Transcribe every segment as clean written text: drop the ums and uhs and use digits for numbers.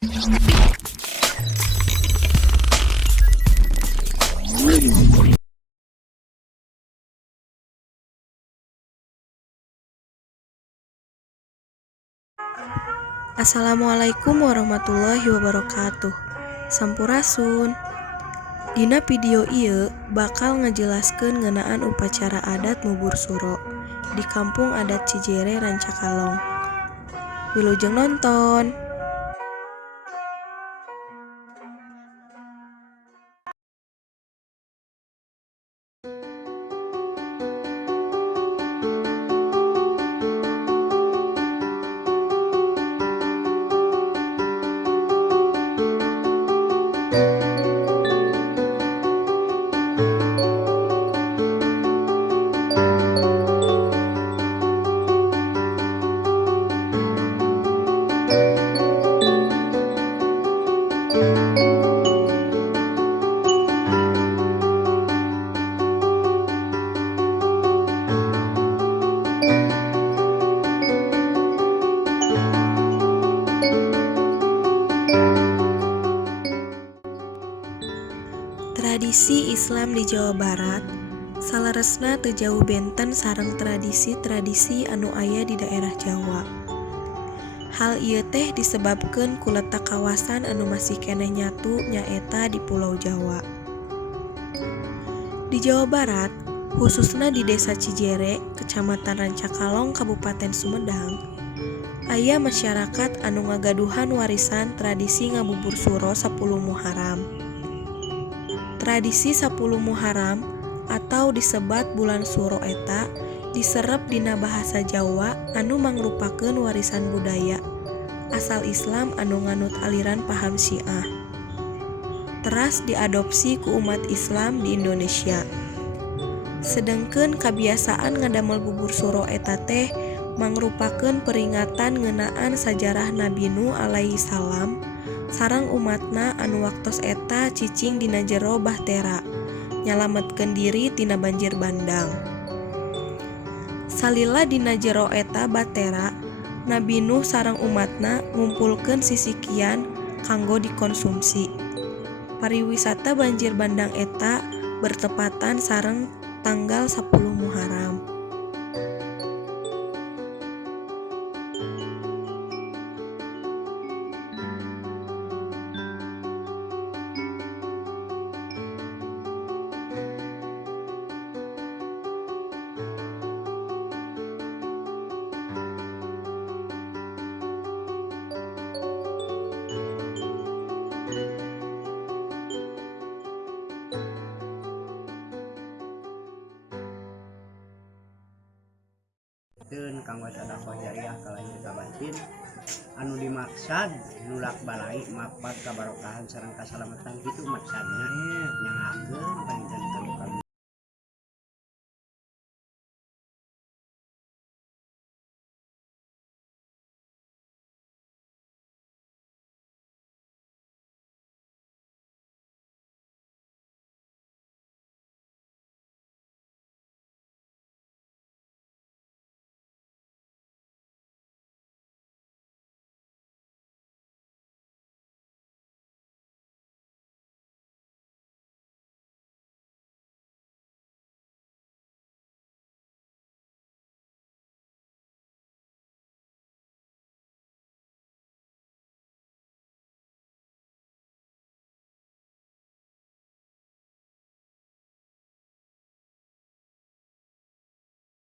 Assalamualaikum warahmatullahi wabarakatuh. Sampurasun. Dina video ieu bakal ngajelaskeun ngeunaan upacara adat Mubur Suro di Kampung Adat Cijere Rancakalong. Wilujeng nonton. Tradisi Islam di Jawa Barat salaresna teu jauh benten sareng tradisi-tradisi anu aya di daerah Jawa. Hal ieu teh disebabkeun ku letak kawasan anu masih keneh nyatu nyaeta di Pulau Jawa. Di Jawa Barat, khususna di Desa Cijere, Kecamatan Rancakalong, Kabupaten Sumedang, aya masyarakat anu ngagaduhan warisan tradisi ngabubur suro 10 Muharram. Tradisi 10 Muharram atau disebat bulan Suro eta diserep dina bahasa Jawa anu mangrupakeun warisan budaya asal Islam anu nganut aliran paham Syiah. Teras diadopsi ku umat Islam di Indonesia. Sedengkeun kabiasaan ngadamel bubur suro eta teh mangrupakeun peringatan ngeunaan sajarah Nabi Nuh alaihi salam sareng umatna anu waktos eta cicing dina jero bahtera nyalametkeun diri tina banjir bandang. Salila dina jero eta bahtera, Nabi Nuh sareng umatna ngumpulkeun sisikian kanggo dikonsumsi. Pariwisata banjir bandang eta bertepatan sareng tanggal 10 Muharram. Kanggo sedekah jariah kalahir ka batin anu dimaksad nulak balai mapat kabarokahan sareng kasalamatan kitu maksadna nyangakeun paniten kanggo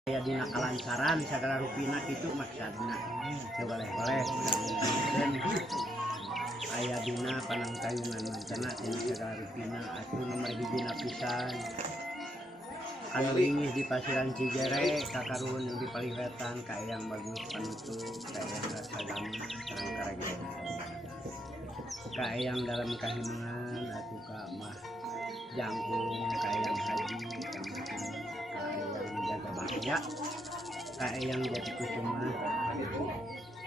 aya dina kalancaran sagala rupina kitu maksadna. Boleh aya dina panangtayungan mantena tina sagala rupina atuh nomor hijina pisan anu ingih di Pasiran Cijere kakarun di Paliwetan ka eyang bagus panutup ka eyang rasagama sareng karagen ka eyang dalam kahimangan atuh ka mah jangkung ka eyang haji ka eyang jaga bahaya ka eyang jati kusuma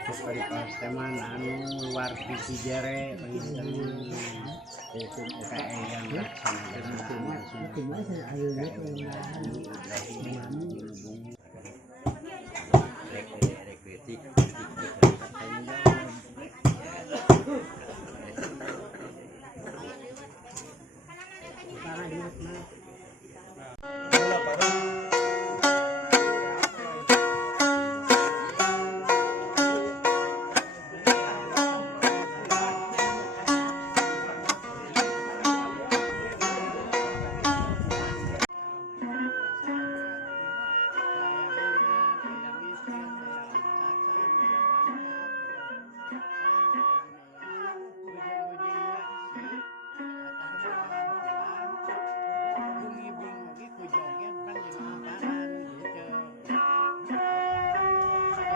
terus paripas teman anu luar di Cijere penginten ka eyang laksana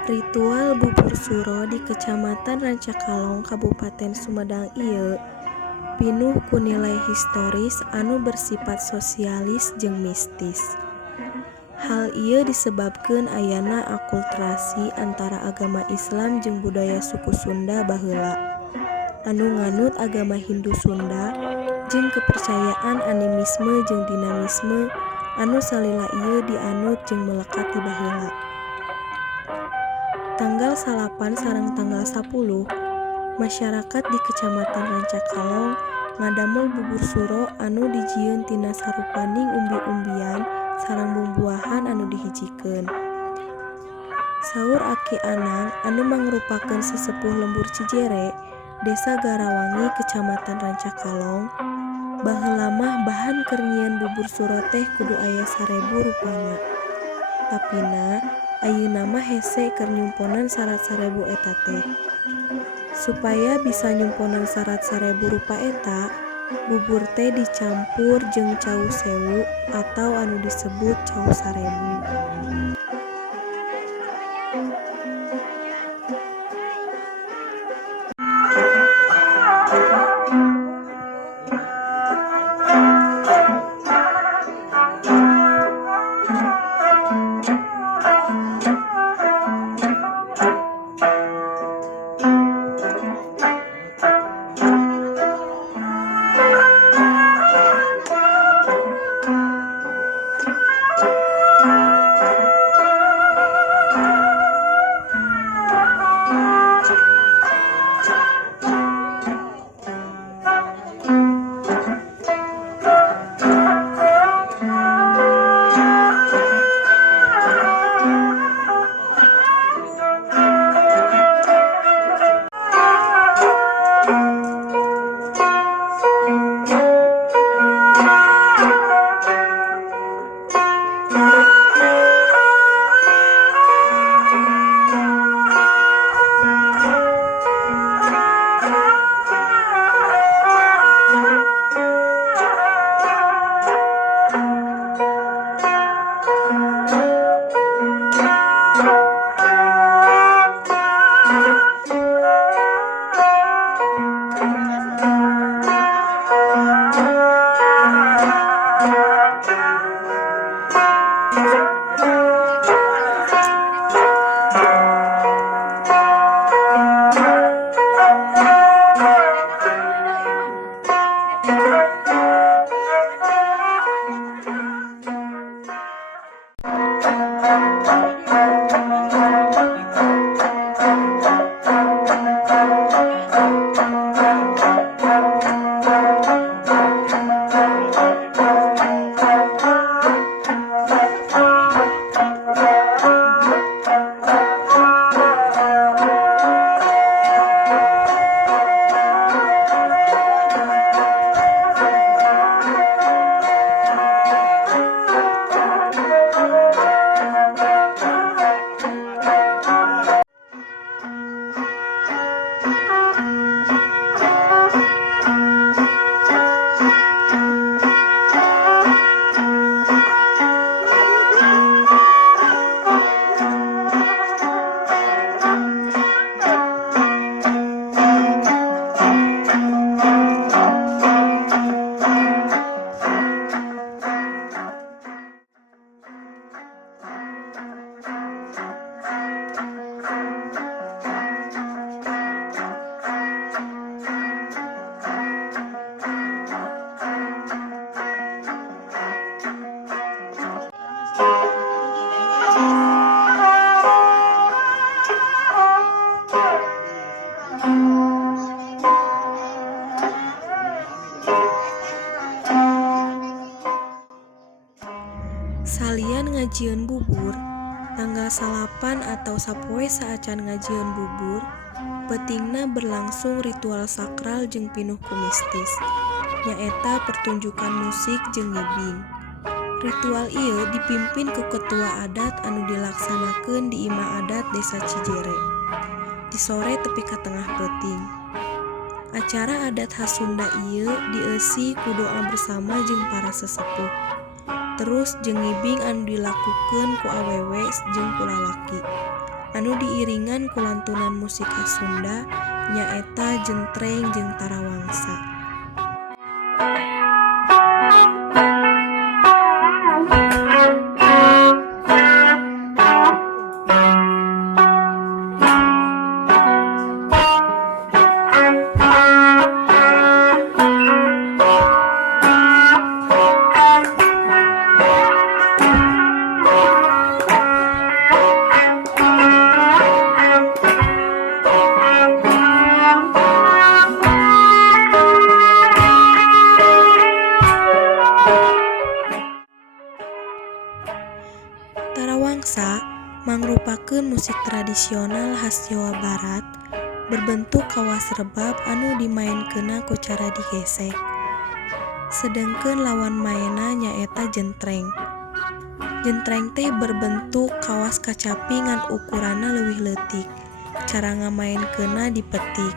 Ritual bubur suro di Kecamatan Rancakalong, Kabupaten Sumedang ieu pinuh ku nilai historis anu bersifat sosialis jeung mistis. Hal ieu disebabkeun ayana akulturasi antara agama Islam jeung budaya suku Sunda baheula, anu nganut agama Hindu Sunda jeung kepercayaan animisme jeung dinamisme anu salila ieu dianut jeung melekat ti baheula. Tanggal 8 sareng tanggal 10, masyarakat di Kecamatan Rancakalong ngadamel bubur suro anu dijieun tina sarupaning umbi-umbian sareng bumbuahan anu dihijikeun. Saur Aki Anang anu mangrupakeun sesepuh lembur Cijere, Desa Garawangi, Kecamatan Rancakalong, baheula mah bahan keur nyieun bubur suro teh kudu aya 1000 rupana. Tapina ayeuna mah hese keur nyumponan sarat 1000 eta teh. Supaya bisa nyumponan sarat 1000 rupa eta, bubur teh dicampur jeung cau sewu atau anu disebut cau 1000. Salian ngajieun bubur, tanggal 8 atau sapoe saacan ngajieun bubur, peutingna berlangsung ritual sakral jeung pinuh ku mistis, nyaeta pertunjukan musik jeung ngibing. Ritual ieu dipimpin ku ketua adat anu dilaksanakeun di Imah Adat Desa Cijere. Di sore tepi ka tengah peuting. Acara adat khas Sunda ieu dieusi ku doa bersama jeung para sesepuh. Terus jeung ngibing anu dilakukeun ku awewe jeung ku lalaki. anu diiringan ku lantunan musik khas Sunda nyaeta jentreng jeung tarawangsa. Tarawangsa mangrupakeun musik tradisional khas Jawa Barat berbentuk kawas rebab anu dimaenkeunna ku cara digesek. Sedengkeun lawan maena nyaeta jentreng. Jentreng teh berbentuk kawas kacapi ngan ukuranna leuwih leutik. Cara ngamaenkeunna dipetik.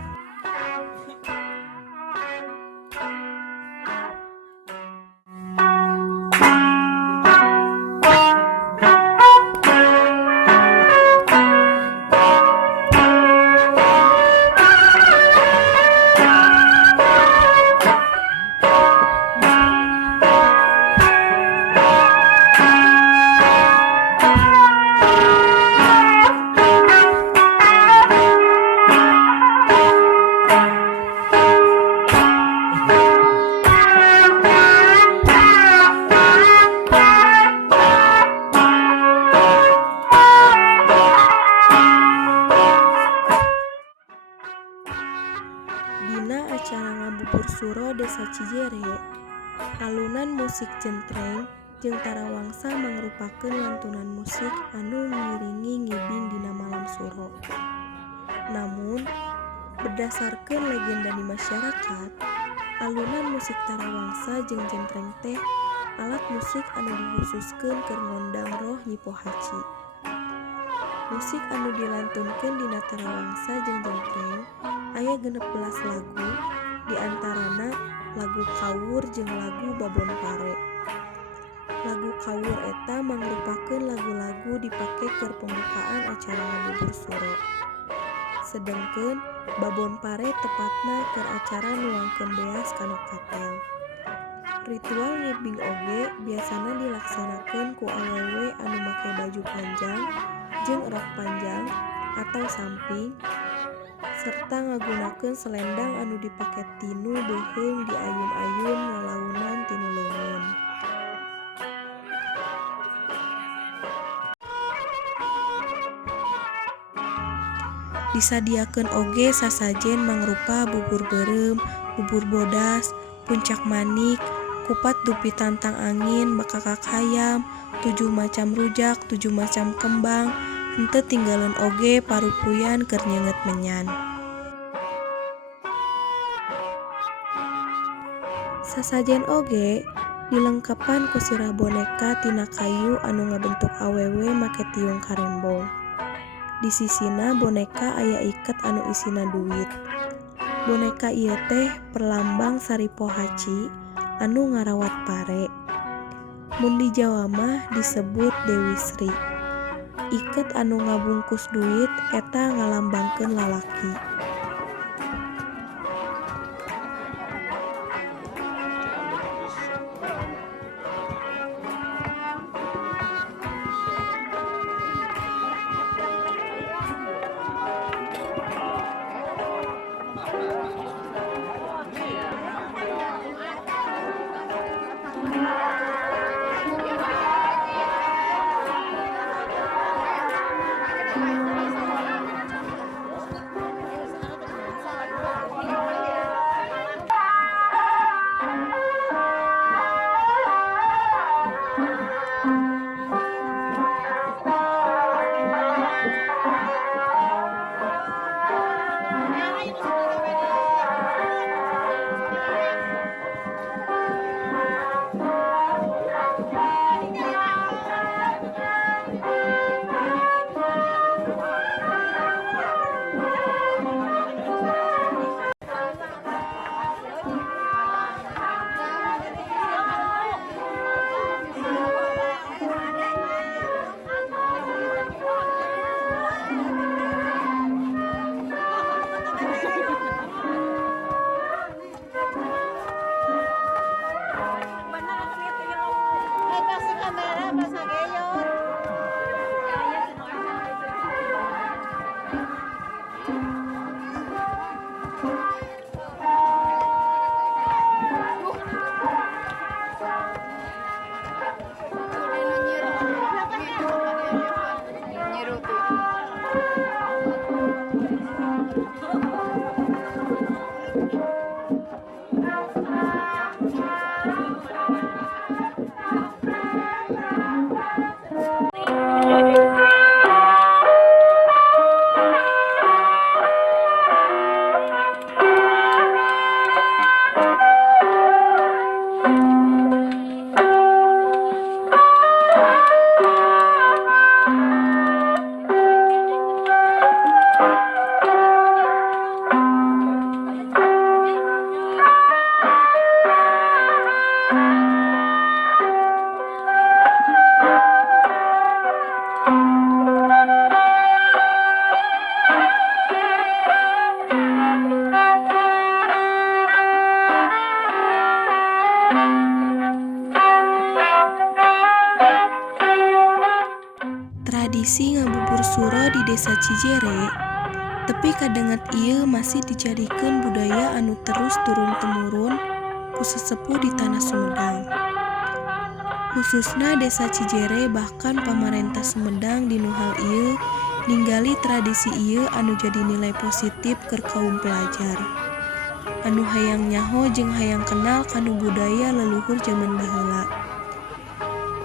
Dina acara ngabubur suro Desa Cijere, alunan musik jentreng jeung tarawangsa mangrupakeun lantunan musik anu ngiringi ngibing dina malam suro. Namun, berdasarkeun legenda di masyarakat, alunan musik tarawangsa jeung jentreng teh alat musik anu dikhususkeun keur ngondang roh Nyi Pohaci. Musik anu dilantunkeun dina tarawangsa jeung jentreng aya 16 lagu, diantarana lagu Kawur jeung lagu Babon Pare. Lagu Kawur eta mangrupakeun lagu-lagu dipake keur pembukaan acara ngabubur suro. Sedengkeun Babon Pare tepatna keur acara nuangkeun beas kana katel. Ritual ngibing oge biasana dilaksanakeun ku awewe anu make baju panjang jeung rok panjang atau samping serta ngagunakeun selendang anu dipake tinu beuheung diayun-ayun ngalaunan tinu leungeun. Disadiakeun oge sasajen mangrupa bubur beureum, bubur bodas, puncak manik, kupat dupi tantang angin, bakakak hayam, 7 macam rujak, 7 macam kembang, henteu tinggalin oge parupuyan keur nyeungeut menyan. Sasajen oge dilengkepan ku sirah boneka tina kayu anu ngabentuk awewe make tiung karembong. Di sisina boneka aya iket anu isina duit. Boneka ieu teh perlambang Sari Pohaci anu ngarawat pare. Mun di Jawa mah disebut Dewi Sri. Iket anu ngabungkus duit eta ngalambangkeun lalaki. Tradisi ngabubur suro di desa Cijere, tapi kadenget ieu masih dijadikeun budaya anu terus turun-temurun ku sesepuh di tanah Sumedang. Khususna desa Cijere, bahkan pamarentah Sumedang dinu hal ieu ninggali tradisi ieu anu jadi nilai positif keur kaum pelajar anu hayang nyaho jeung hayang kenal kanu budaya leluhur zaman baheula.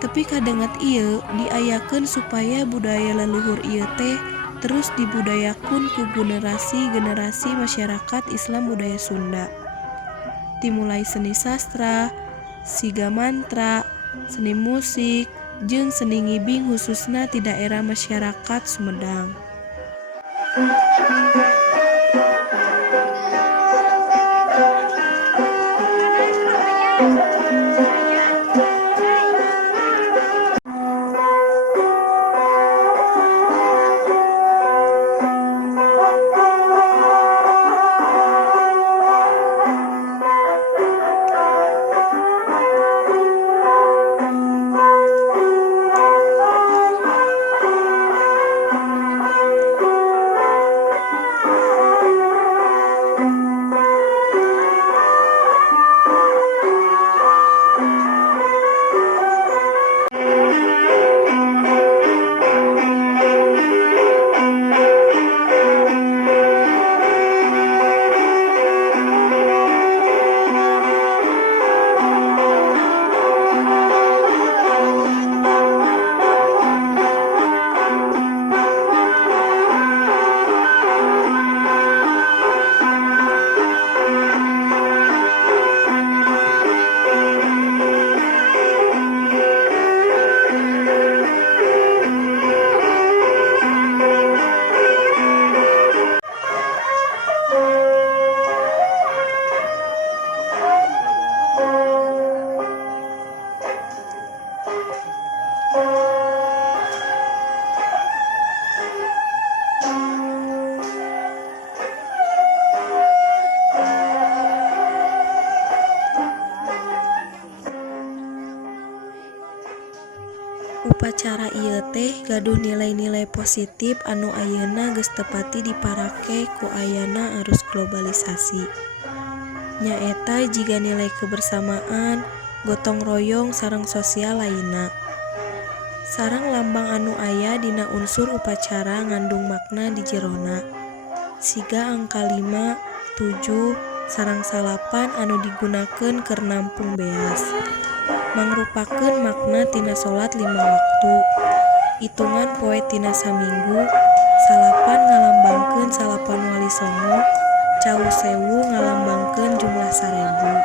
Tapi kadenget ieu diayakeun supaya budaya leluhur ieu teh terus dibudayakeun ku generasi-generasi masyarakat Islam budaya Sunda. Dimulai seni sastra, siga mantra, seni musik, jeung seni ngibing khususna di daerah masyarakat Sumedang. Upacara ieu teh gaduh nilai-nilai positif anu ayeuna geus teu pati diparake ku ayana arus globalisasi. Nyaeta jiga nilai kebersamaan, gotong royong sareng sosial lainna. Sareng lambang anu aya dina unsur upacara ngandung makna di jerona. Siga angka 5, 7, sareng 8 anu digunakeun keur nampung beas. Mangrupakeun makna tina salat 5 waktu, itungan poe tina saminggu, 8 ngalambangkeun 8 wali songo, cawu 1000 ngalambangkeun jumlah 1000.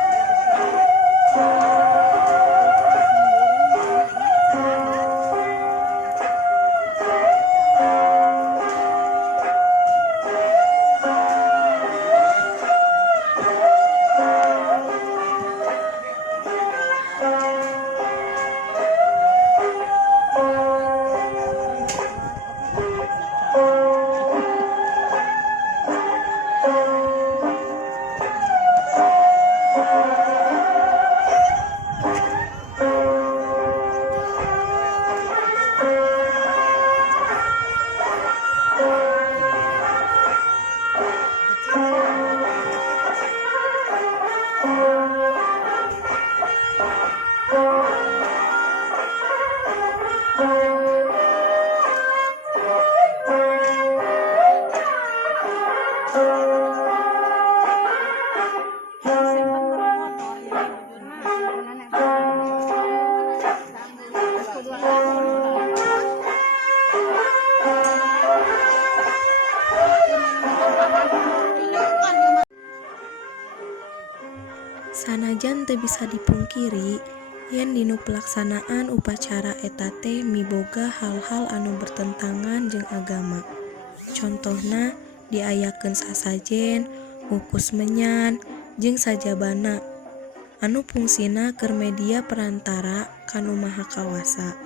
Sanajan teu bisa dipungkiri yen dinu pelaksanaan upacara eta teh miboga hal-hal anu bertentangan jeung agama. Contohna diayakeun sasajen, ngukus menyan, jeung sajabana anu fungsina keur media perantara kanu maha kawasa.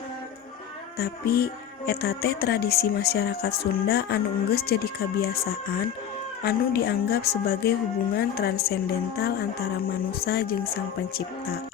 Tapi eta teh tradisi masyarakat Sunda anu geus jadi kabiasaan anu dianggap sebagai hubungan transendental antara manusia jeung Sang Pencipta.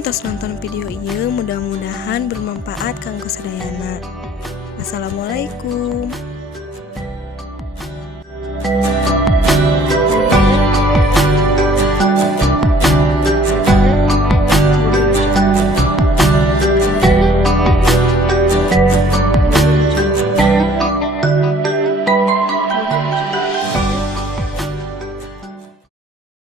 Nuhun tos nonton video ieu, mudah-mudahan bermanfaat kanggo sadayana. Wassalamualaikum.